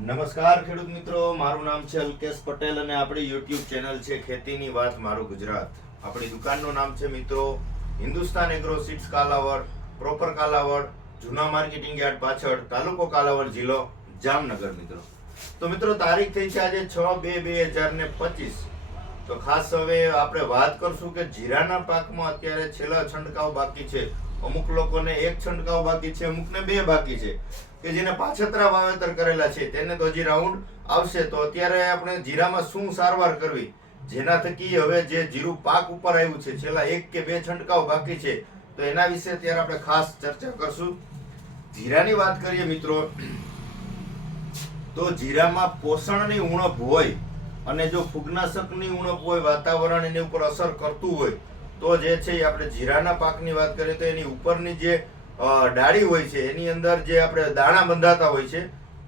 નમસ્કાર ખેડૂત મિત્રો, મારું નામ છે અલ્કેશ પટેલ અને આપણી યુટ્યુબ ચેનલ છે ખેતીની વાત મારું ગુજરાત. આપણી દુકાનનું નામ છે મિત્રો Hindustan agro seeds Kalavad, proper Kalavad, જૂના માર્કેટિંગ યાર્ડ પાછળ, તાલુકો કાલાવડ, જિલ્લો જામનગર. મિત્રો તો મિત્રો તારીખ થઈ છે આજે 6/2/2025. તો ખાસ હવે આપણે વાત કરશું કે જીરાના પાકમાં અત્યારે છેલ્લા છંટકાવ બાકી છે. અમુક લોકોને એક છંટકાવ બાકી છે, અમુકને 2 બાકી છે, કે જેને પાછતરા વાવેતર કરેલા છે તેને તો હજી રાઉન્ડ આવશે. તો અત્યારે આપણે જીરામાં શું સારવાર કરવી, જેના થકી હવે જે જીરું પાક ઉપર આવ્યું છે, છેલ્લા 1 કે 2 છંટકાવ બાકી છે, તો એના વિશે અત્યારે આપણે ખાસ ચર્ચા કરશું. જીરાની વાત કરીએ મિત્રો, તો જીરામાં પોષણની ઉણપ હોય અને જો ફૂગનાશકની ઉણપ હોય, વાતાવરણ એની ઉપર અસર કરતું હોય, તો જે છે આપણે જીરાના પાકની વાત કરીએ તો એની ઉપરની જે ડાળી હોય છે એની અંદર જે આપણે દાણા બંધાતા હોય છે,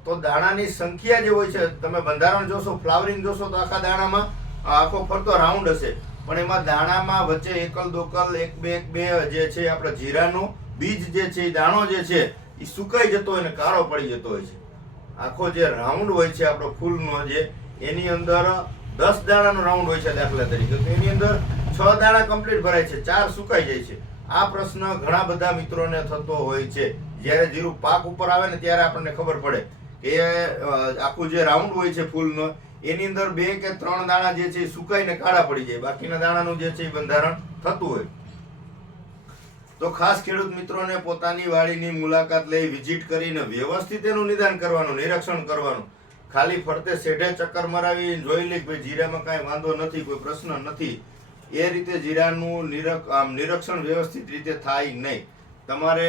તો દાણાની સંખ્યા જે હોય છે, તમે બંધારણ જોશો, ફ્લાવરિંગ જોશો તો આખા દાણામાં આખો ફરતો રાઉન્ડ હશે, પણ એમાં દાણામાં વચ્ચે એકલ દોકલ એક બે જે છે આપણે જીરાનો બીજ જે છે, દાણો જે છે એ સુકાઈ જતો હોય ને કાળો પડી જતો હોય છે. આખો જે રાઉન્ડ હોય છે આપણો ફૂલનો, જે એની અંદર 10 દાણાનો રાઉન્ડ હોય છે દાખલા તરીકે, તો એની અંદર 6 દાણા કમ્પ્લીટ ભરાય છે, 4 સુકાઈ જાય છે. આ પ્રશ્ન ઘણા બધા મિત્રોને થતો હોય છે. જ્યારે જીરું પાક ઉપર આવે ને ત્યારે આપણને ખબર પડે કે આખું જે રાઉન્ડ હોય છે ફૂલનો, એની અંદર 2 કે 3 દાણા જે છે સુકાઈને કાળા પડી જાય, બાકીના દાણાનું જે છે બંધારણ થતું હોય. તો ખાસ ખેડૂત મિત્રોને પોતાની વાડીની મુલાકાત લઈ વિઝિટ કરીને વ્યવસ્થિત એનું નિદાન કરવાનું, નિરીક્ષણ કરવાનું. ખાલી ફરતે શેઢે ચક્કર મરાવી જોઈ લે ભાઈ જીરામાં કાંઈ વાંધો નથી, કોઈ પ્રશ્ન નથી, એ રીતે જીરાનું નિરીક્ષણ વ્યવસ્થિત રીતે થાય નહીં. તમારે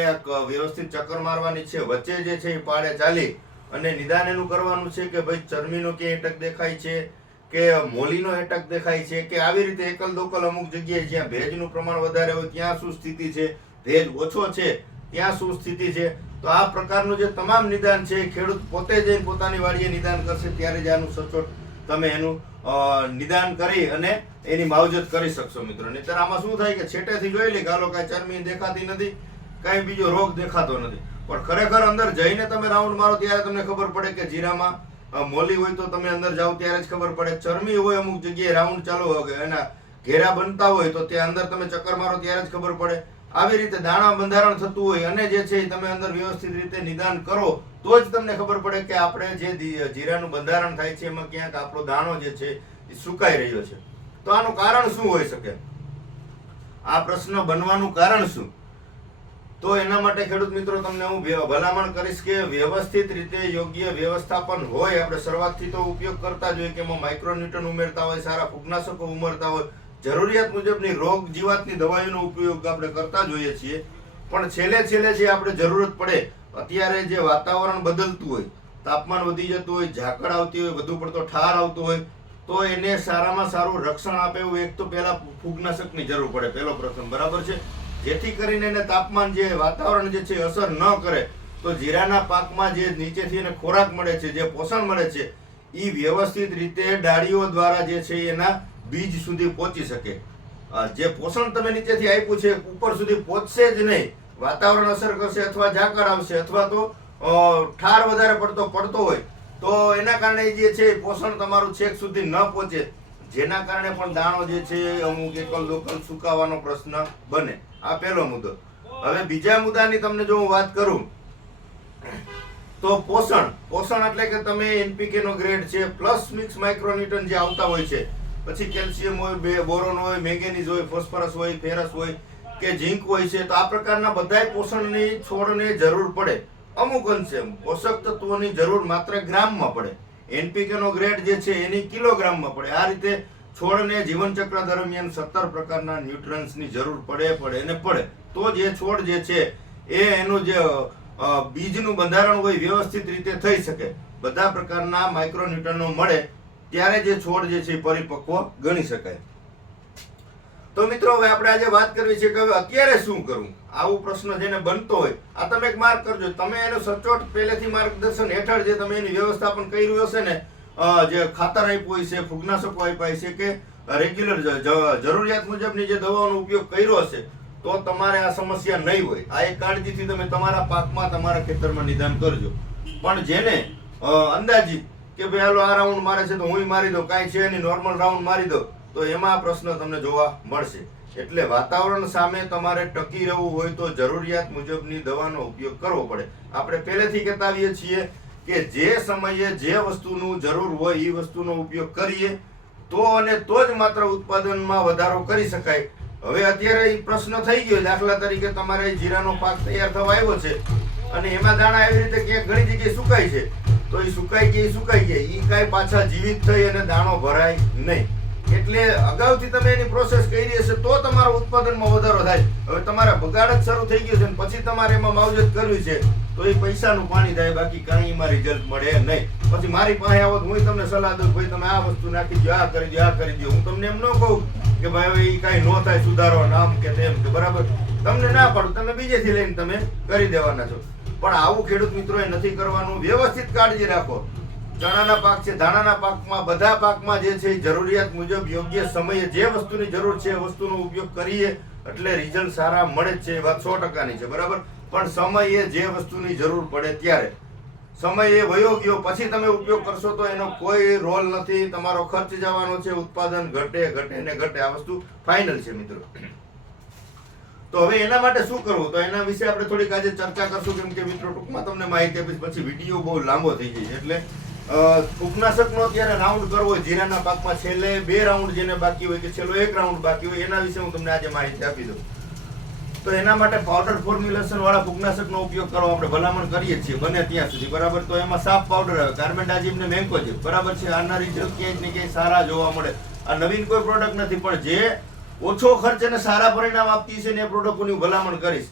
વ્યવસ્થિત ચક્કર મારવાની છે, વચ્ચે જે છે એ પાડે ચાલી અને નિદાન એનું કરવાનું છે કે ભાઈ ચરમીનો ક્યાંય એટક દેખાય છે, કે મોલીનો એટક દેખાય છે, કે આવી રીતે એકલ દોકલ અમુક જગ્યાએ જ્યાં ભેજનું પ્રમાણ વધારે હોય ત્યાં શું સ્થિતિ છે, ભેજ ઓછો છે ત્યાં શું સ્થિતિ છે. તો આ પ્રકારનું જે તમામ નિદાન છે ખેડૂત પોતે જઈને પોતાની વાડીએ નિદાન કરશે, ત્યારે જ આનું સચોટ તમે એનું નિદાન કરી અને એની માવજત કરી શકશો મિત્રો. નહીંતર આમાં શું થાય કે છેટેથી જોઈ લે ગાલો કાંઈ ચરમી દેખાતી નથી, કાંઈ બીજો રોગ દેખાતો નથી, પણ ખરેખર અંદર જઈને તમે રાઉન્ડ મારો ત્યારે તમને ખબર પડે કે જીરામાં મોલી હોય તો તમે અંદર જાઓ ત્યારે જ ખબર પડે, ચરમી હોય અમુક જગ્યાએ રાઉન્ડ ચાલુ એના ઘેરા બનતા હોય તો ત્યાં અંદર તમે ચક્કર મારો ત્યારે જ ખબર પડે. આવી રીતે દાણા બંધારણ થતું હોય અને જે છે તમે અંદર વ્યવસ્થિત રીતે નિદાન કરો તો જ તમને ખબર પડે કે આપણે જે જીરાનું બંધારણ થાય છે એમાં ક્યાંક આપણો દાણો જે છે એ સુકાઈ રહ્યો છે. તો આનું કારણ શું હોઈ શકે, આ પ્રશ્ન બનવાનું કારણ શું? તો એના માટે ખેડૂત મિત્રો તમને હું ભલામણ કરીશ કે વ્યવસ્થિત રીતે યોગ્ય વ્યવસ્થાપન હોય. આપણે શરૂઆતથી તો ઉપયોગ કરતા જ હોય કે એમાં માઇક્રોન્યુટ્રન ઉમેરતા હોય, સારા ફૂગનાશકો ઉમેરતા હોય, જરૂરિયાત મુજબની રોગ જીવાતની દવાઈનો ઉપયોગ આપણે કરતા જોઈએ છીએ. પણ છેલ્લે જે આપણે જરૂરત પડે, અત્યારે જે વાતાવરણ બદલતું હોય, તાપમાન વધી જતું હોય, ઝાકળ આવતી હોય, વધુ પડતો ઠાર આવતો હોય, તો એને સારામાં સારું રક્ષણ આપે એવું એક તો પહેલા ફૂગનાશકની જરૂર પડે, પહેલો પ્રથમ, બરાબર છે, જેથી કરીને એને તાપમાન જે વાતાવરણ જે છે અસર ન કરે. તો જીરાના પાકમાં જે નીચેથી એને ખોરાક મળે છે, જે પોષણ મળે છે, એ વ્યવસ્થિત રીતે ડાળીઓ દ્વારા જે છે એના બીજ સુધી પહોંચી શકે. જે પોષણ તમે નીચેથી આપ્યું છે ઉપર સુધી પહોંચશે જ નહીં, વાતાવરણ અસર કરશે, અથવા ઝાકળ આવશે, અથવા તો ઠાર વધારે પડતો હોય, તો એના કારણે જે છે પોષણ તમારું છેક સુધી ન પહોંચે, જેના કારણે પણ દાણો જે છે અમુક એકલ દોકલ સુકાવાનો પ્રશ્ન બને. આ પહેલો મુદ્દો. હવે બીજા મુદ્દાની તમને જો હું વાત કરું તો પોષણ એટલે કે તમે એનપીકે નો ગ્રેડ છે, પ્લસ મિક્સ માઇક્રોન્યુટ્રન જે આવતા હોય છે, પછી કેલ્શિયમ હોય, બોરોન હોય, મેંગેનીઝ હોય, ફોસ્ફરસ હોય, ફેરસ હોય કે ઝીંક હોય છે. તો આ પ્રકારના બધાય પોષણની છોડને જરૂર પડે. અમુક અંશે પોષક તત્વોની જરૂર માત્ર ગ્રામમાં પડે, એનપીકે નો ગ્રેડ જે છે એની કિલોગ્રામમાં પડે. આ રીતે છોડને જીવનચક્ર દરમિયાન 17 પ્રકારના ન્યુટ્રન્સની જરૂર પડે. તો જે છોડ જે છે એ એનું જે બીજનું બંધારણ હોય વ્યવસ્થિત રીતે થઈ શકે, બધા પ્રકારના માઇક્રોન્યુટ્રનો મળે, ત્યારે જે છોડ જે છે પરિપક્વ ગણી શકાય. તો મિત્રો હવે આપણે આજે વાત કરવી છે કે હવે અત્યારે શું કરવું. આવું પ્રશ્ન જેને બનતો હોય, આ તમે એક માર્ક કરજો, તમે એનું સચોટ પહેલેથી માર્ગદર્શન હેઠળ જે તમે એની વ્યવસ્થાપન કર્યું હશે ને, જે ખાતર આપ્યું હોય છે, ફૂગનાશકો આપ્યા છે, કે રેગ્યુલર જરૂરિયાત મુજબની જે દવાનો ઉપયોગ કર્યો હશે, તો તમારે આ સમસ્યા નહીં હોય. આ એક કાળજીથી તમે તમારા પાકમાં, તમારા ખેતરમાં નિદાન કરજો. પણ જેને અંદાજિત કે ભાઈ હાલો આ રાઉન્ડ મારે છે તો હું મારી દઉં, કાંઈ છે નહીં, નોર્મલ રાઉન્ડ મારી દો, તો એમાં પ્રશ્ન તમને જોવા મળશે. એટલે વાતાવરણ સામે તમારે ટકી રહેવું હોય તો જરૂરિયાત મુજબની દવાનો ઉપયોગ કરવો પડે. આપણે પહેલેથી કહેતા આવીએ છીએ કે જે સમયે જે વસ્તુનું જરૂર હોય એ વસ્તુનો ઉપયોગ કરીએ તો અને તો જ માત્ર ઉત્પાદનમાં વધારો કરી શકાય. હવે અત્યારે એ પ્રશ્ન થઈ ગયો. દાખલા તરીકે તમારે જીરાનો પાક તૈયાર થવા આવ્યો છે અને એમાં દાણા એવી રીતે ક્યાંક ઘણી જગ્યાએ સુકાય છે, તો એ સુકાઈ ગયા એ કાંઈ પાછા જીવિત થઈ અને દાણો ભરાય નહીં. એટલે અગાઉથી તમે એની પ્રોસેસ કરી હશે તો તમારો ઉત્પાદનમાં વધારો થાય. હવે તમારા બગાડ જ શરૂ થઈ ગયો છે અને પછી તમારે એમાં માવજત કરવી છે તો એ પૈસાનું પાણી થાય, બાકી કાંઈ એમાં રિઝલ્ટ મળે નહીં. પછી મારી પાસે આવો તો હું તમને સલાહ દઉં, ભાઈ તમે આ વસ્તુ નાખી દો, આ કરી દો, આ કરી દો. હું તમને એમ ન કહું કે ભાઈ હવે એ કાંઈ ન થાય, સુધારો નામ કે તેમ કે બરાબર, તમને ના પાડું, તમે બીજેથી લઈને તમે કરી દેવાના છો. પણ આવું ખેડૂત મિત્રોએ નથી કરવાનું. વ્યવસ્થિત કાળજી રાખો. ચણાના પાક છે, ધાણાના પાકમાં, બધા પાકમાં જે છે જરૂરિયાત મુજબ યોગ્ય સમયે જે વસ્તુની જરૂર છે એ વસ્તુનો ઉપયોગ કરીએ એટલે રિઝલ્ટ સારા મળે જ છે. એ વાત 100%ની છે, બરાબર. પણ સમયે જે વસ્તુની જરૂર પડે ત્યારે, સમય એ વયો ગયો પછી તમે ઉપયોગ કરશો તો એનો કોઈ રોલ નથી. તમારો ખર્ચ જવાનો છે, ઉત્પાદન ઘટે. આ વસ્તુ ફાઇનલ છે મિત્રો. તો હવે એના માટે શું કરવું, તો એના વિશે આપણે થોડીક આજે ચર્ચા કરશું. કેમ કે મિત્રો ટૂંકમાં તમને માહિતી આપીશ, પછી વિડીયો બહુ લાંબો થઈ જાય. એટલે ફૂગનાશકનો અત્યારે રાઉન્ડ કરવો હોય જીરાના પાકમાં, છેલ્લે 2 રાઉન્ડ જેને બાકી હોય કે છેલ્લો 1 રાઉન્ડ બાકી હોય, એના વિશે હું તમને આજે માહિતી આપી દઉં. તો એના માટે પાવડર ફોર્મ્યુલેશન વાળા ફૂગનાશકનો ઉપયોગ કરવો આપણે ભલામણ કરીએ છીએ બને ત્યાં સુધી, બરાબર. તો એમાં સાફ પાવડર આવે, કાર્બેન્ડાઝિમ ને મેન્કોઝિબ, બરાબર છે. આના રિઝલ્ટ ક્યાંય ને ક્યાંય સારા જોવા મળે. આ નવીન કોઈ પ્રોડક્ટ નથી, પણ જે ઓછો ખર્ચ અને સારા પરિણામ આપતી છે ને એ પ્રોડક્ટોની ભલામણ કરીશ.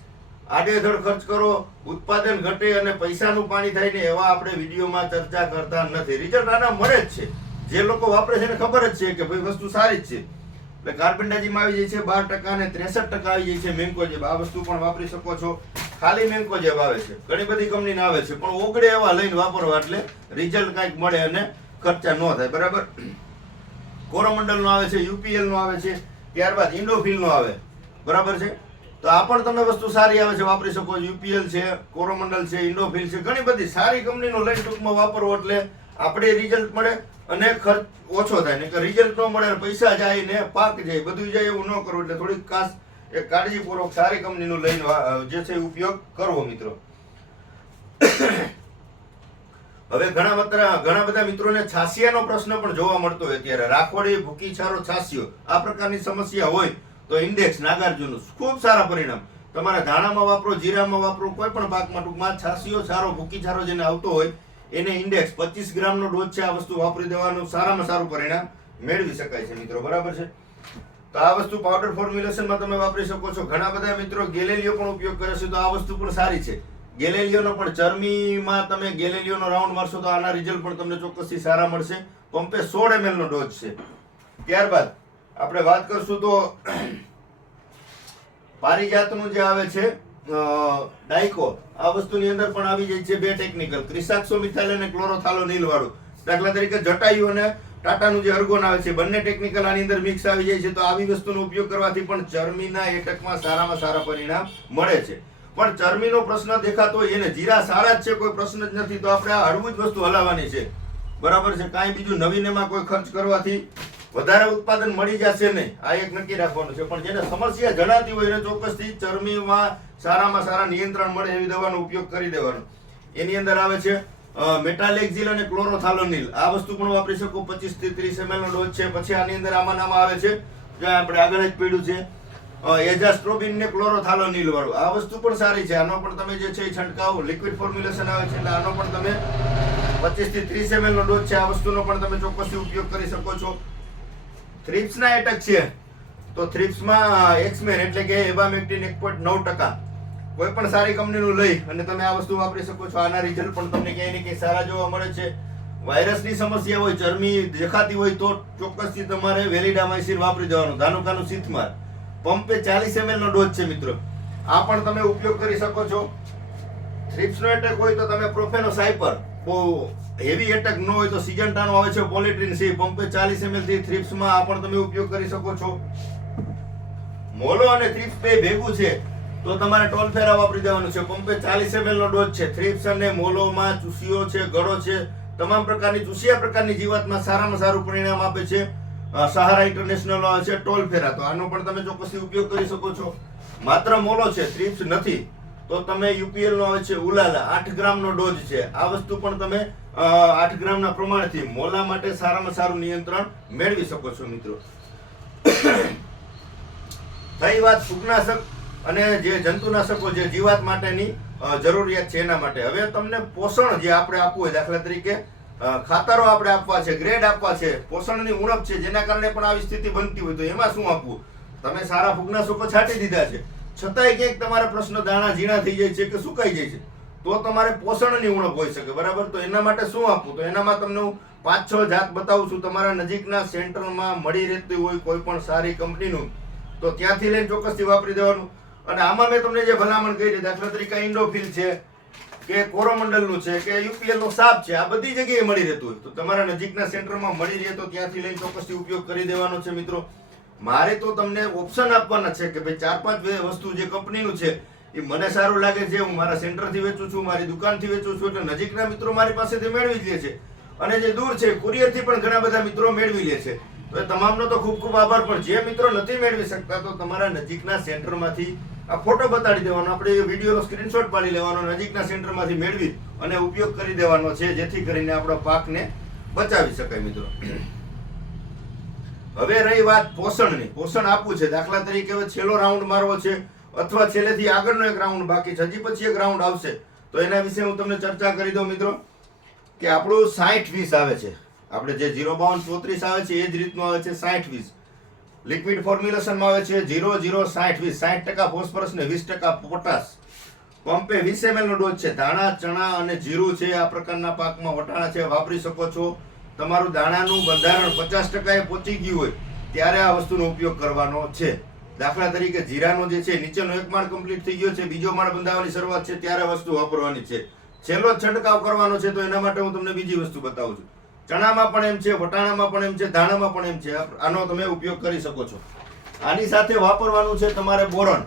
આડેધડ ખર્ચ કરો, ઉત્પાદન ઘટે અને પૈસાનું પાણી થાય ને એવા આપણે વિડીયોમાં ચર્ચા કરતા નથી. રિઝલ્ટ આના મળે જ છે. જે લોકો વાપરે છે એને ખબર જ છે કે ભાઈ વસ્તુ સારી જ છે. એટલે કાર્બેન્ડાઝિમ આવી જાય છે 12% અને 63% આવી જાય છે મેન્કોઝેબ. આ વસ્તુ પણ વાપરી શકો છો. ખાલી મેન્કોઝેબ આવે છે, ઘણી બધી કંપનીના આવે છે, પણ ઓગળે એવા લઈને વાપરવા એટલે રિઝલ્ટ કાંઈક મળે અને ખર્ચા ન થાય, બરાબર. કોરોમંડલનો આવે છે, UPL નો આવે છે, ત્યારબાદ ઇન્ડોફિલનો આવે, બરાબર છે. તો આ પણ તમે વસ્તુ સારી આવે છે, વાપરી શકો. UPL છે, કોરોમંડલ છે, ઇન્ડોફિલ છે, ઘણી બધી સારી કંપનીનો લઈને ટૂંકમાં વાપરવો એટલે આપણે રિઝલ્ટ મળે અને ખર્ચ ઓછો થાય. ને કે રિઝલ્ટ ન મળે, પૈસા જાય ને પાક જાય, બધું જાય, એવું ન કરવું. એટલે થોડીક ખાસ એક કાળજીપૂર્વક સારી કંપનીનું લઈને જે છે ઉપયોગ કરવો મિત્રો. હવે ઘણા બધા મિત્રોને છાસિયાનો પ્રશ્ન પણ જોવા મળતો હોય અત્યારે. રાખોડી, ભૂકી છારો, છાસિયો, આ પ્રકારની સમસ્યા હોય તો ઇન્ડેક્સ નાગાર્જુનનું ખૂબ સારા પરિણામ. તમારા ધાણામાં વાપરો, જીરામાં વાપરો, કોઈ પણ પાકમાં ટૂંકમાં છાસિયો છારો, ભૂકી છારો જેને આવતો હોય એને ઇન્ડેક્સ 25 ગ્રામનો ડોઝ છે. આ વસ્તુ વાપરી દેવાનું, સારામાં સારું પરિણામ મેળવી શકાય છે મિત્રો, બરાબર છે. તો આ વસ્તુ પાવડર ફોર્મ્યુલેશનમાં તમે વાપરી શકો છો. ઘણા બધા મિત્રો ગેલેલિયો પણ ઉપયોગ કરે છે, તો આ વસ્તુ પણ સારી છે. ગેલેલિયોનો પણ ચરમીમાં તમે ગેલેલિયોનો રાઉન્ડ મારશો તો આના રિઝલ્ટ પણ તમને ચોક્કસથી સારા મળશે. પંપે 16 ml નો ડોઝ છે. ત્યારબાદ આપણે વાત કરશું તો પારિજાતનું જે આવે છે ડાયકો, આ વસ્તુની અંદર પણ આવી જાય છે 2 ટેકનિકલ, ક્રિસાક્સોમિથાઇલ અને ક્લોરોથાલોનિલ વાળું. દાખલા તરીકે જટાયુ અને ટાટાનું જે અર્ગોન આવે છે, બંને ટેકનિકલ આની અંદર મિક્સ આવી જાય છે. તો આવી વસ્તુનો ઉપયોગ કરવાથી પણ ચરમીના એટકમાં સારામાં સારા પરિણામ મળે છે. પણ ચરમીનો પ્રશ્ન દેખાતો હોય એને જીરા સારા જ છે, કોઈ પ્રશ્ન જ નથી, તો આપણે આ હળવું જ વસ્તુ હલાવવાની છે, બરાબર છે. કાંઈ બીજું નવીન એમાં કોઈ ખર્ચ કરવાથી વધારે ઉત્પાદન મળી જશે નહીં, આ એક નક્કી રાખવાનું છે. પણ જેને સમસ્યા જણાતી હોય એને ચોક્કસથી ચરમીમાં સારામાં સારા નિયંત્રણ મળે એવી દવાનો ઉપયોગ કરી દેવાનો. એની અંદર આવે છે મેટાલેક્ઝિલ અને ક્લોરોથાલોનિલ, આ વસ્તુ પણ વાપરી શકો. 25 થી 30 ml નો ડોઝ છે. પછી આની અંદર આમાં આવે છે, જ્યાં આપણે આગળ જ પીડ્યું છે, એઝાસ્ટ્રોબિન ને ક્લોરોથાલોનિલ વાળું. આ વસ્તુ પણ સારી છે. આનો પણ તમે જે છે છંટકાવ લિક્વિડ ફોર્મ્યુલેશન આવે છે, એટલે આનો પણ તમે 25 થી 30 ml નો ડોઝ છે. આ વસ્તુનો પણ તમે ચોક્કસથી ઉપયોગ કરી શકો છો. થ્રિપ્સના એટક છે, તો થ્રિપ્સમાં એક્સમેન એટલે કે એબામેક્ટિન 1.9%, કોઈ પણ સારી કંપનીનું લઈ અને તમે આ વસ્તુ વાપરી શકો છો. આના રિઝલ્ટ પણ તમને ક્યાંય ને ક્યાંય સારા જોવા મળે છે. વાયરસની સમસ્યા હોય, ચરમી દેખાતી હોય તો ચોક્કસથી તમારે વેલિડામાઇસિન વાપરી દેવાનું, ધાનુકાનું સિથમાર. પંપે 40 ml નો ડોઝ છે મિત્રો, આ પણ તમે ઉપયોગ કરી શકો છો. થ્રિપ્સનો એટેક હોય તો તમે પ્રોફેનોસાઇપર, બહુ હેવી એટેક ન હોય તો સિજન્ટાનો આવે છે પોલિટ્રિન સી, પંપે 40 ml થી થ્રિપ્સમાં આ પણ તમે ઉપયોગ કરી શકો છો. મોલો અને થ્રિપ્સ બે ભેગું છે તો તમારે ટોલફેરા વાપરી દેવાનું છે. પંપે 40 ml નો ડોઝ છે. થ્રિપ્સ અને મોલોમાં ચૂસિયો છે, ગળો છે, તમામ પ્રકારની ચૂસિયા પ્રકારની જીવાતમાં સારામાં સારું પરિણામ આપે છે સહારા ઇન્ટરનેશનલ આવે છે ટોલ ફેરા, તો આનો પણ તમે ચોક્કસથી ઉપયોગ કરી શકો છો. માત્ર મોલો છે, થ્રિપ્સ નથી, તો તમે યુપીએલ નો આવે છે ઉલાલા 8 ગ્રામનો ડોઝ છે, આ વસ્તુ પણ તમે 8 ગ્રામના પ્રમાણથી મોલા માટે સારામાં સારું નિયંત્રણ મેળવી શકો છો મિત્રો. થઈ વાત ફૂગનાશક અને જે જંતુનાશકો જે જીવાત માટેની જરૂરિયાત છે એના માટે. હવે તમને પોષણ જે આપણે આપવું હોય, દાખલા તરીકે ખાતરો આપણે આપવા છે, ગ્રેડ આપવા છે, પોષણની ઉણપ છે, જેના કારણે પણ આવી સ્થિતિ બનતી હોય, તો એમાં શું આપવું? તમે સારા ફૂગનાશકો છાંટી દીધા છે, છતાંય ક્યાંક તમારા પ્રશ્ન દાણા ઝીણા થઈ જાય છે કે સુકાઈ જાય છે, તો તમારે પોષણની ઉણપ હોઈ શકે, બરાબર. તો એના માટે શું આપવું? તો એનામાં તમને હું 5-6 જાત બતાવું છું. તમારા નજીકના સેન્ટરમાં મળી રહેતી હોય કોઈ પણ સારી કંપનીનું, તો ત્યાંથી લઈને ચોક્કસથી વાપરી દેવાનું. અને આમાં મેં તમને જે ભલામણ કરી, દાખલા તરીકે ઇન્ડોફિલ છે કે કોરોમંડલનું છે કે યુપીએલ નો સાપ છે, આ બધી જગ્યાએ મળી રહેતું હોય, તો તમારા નજીકના સેન્ટરમાં મળી રહે તો ત્યાંથી લઈને ચોક્કસથી ઉપયોગ કરી દેવાનો છે મિત્રો. મારે તો તમને ઓપ્શન આપવાના છે કે ભાઈ 4-5 વસ્તુ જે કંપનીનું છે એ મને સારું લાગે છે, હું મારા સેન્ટરથી વેચું છું, મારી દુકાનથી વેચું છું, એટલે નજીકના મિત્રો મારી પાસેથી મેળવી જ લે છે, અને જે દૂર છે કુરિયરથી પણ ઘણા બધા મિત્રો મેળવી લે છે. તો એ તમામનો તો ખૂબ ખૂબ આભાર. પણ જે મિત્રો નથી મેળવી શકતા, તો તમારા નજીકના સેન્ટરમાંથી આ ફોટો બતાડી દેવાનો, આપણે વિડીયોનો સ્ક્રીનશોટ પાડી લેવાનો, નજીકના સેન્ટરમાંથી મેળવી અને ઉપયોગ કરી દેવાનો છે, જેથી કરીને આપણા પાકને બચાવી શકાય મિત્રો. હવે રહી વાત પોષણની. પોષણ આપવું છે, દાખલા તરીકે હવે છેલ્લો રાઉન્ડ મારવો છે, અથવા છેલ્લેથી આગળનો એક રાઉન્ડ બાકી છે, હજી પછી એક રાઉન્ડ આવશે, તો એના વિશે હું તમને ચર્ચા કરી દઉં મિત્રો. કે આપણું 60-20 આવે છે, આપણે જે 0-52-34 આવે છે એ જ રીતનું આવે છે 60-20. લિક્વિડ ફોર્મ્યુલેશનમાં આવે છે 0-0-60-20, 60% ફોસ્ફરસ ને 20% પોટાશ. પંપે 20 ml નો ડોઝ છે. દાણા, ચણા અને જીરું છે, આ પ્રકારના પાકમાં વટાણા છે, વાપરી શકો છો. તમારું દાણાનું બંધારણ 50% એ પહોંચી ગયું હોય ત્યારે આ વસ્તુનો ઉપયોગ કરવાનો છે. દાખલા તરીકે જીરાનો જે છે નીચેનો એક માળ કમ્પ્લીટ થઈ ગયો છે, બીજો માળ બંધાવવાની શરૂઆત છે, ત્યારે વસ્તુ વાપરવાની છે. છેલ્લો છંટકાવ કરવાનો છે, તો એના માટે હું તમને બીજી વસ્તુ બતાવું છું. ચણામાં પણ એમ છે, વટાણામાં પણ એમ છે, દાણામાં પણ એમ છે, આનો તમે ઉપયોગ કરી શકો છો. આની સાથે વાપરવાનું છે તમારે બોરોન.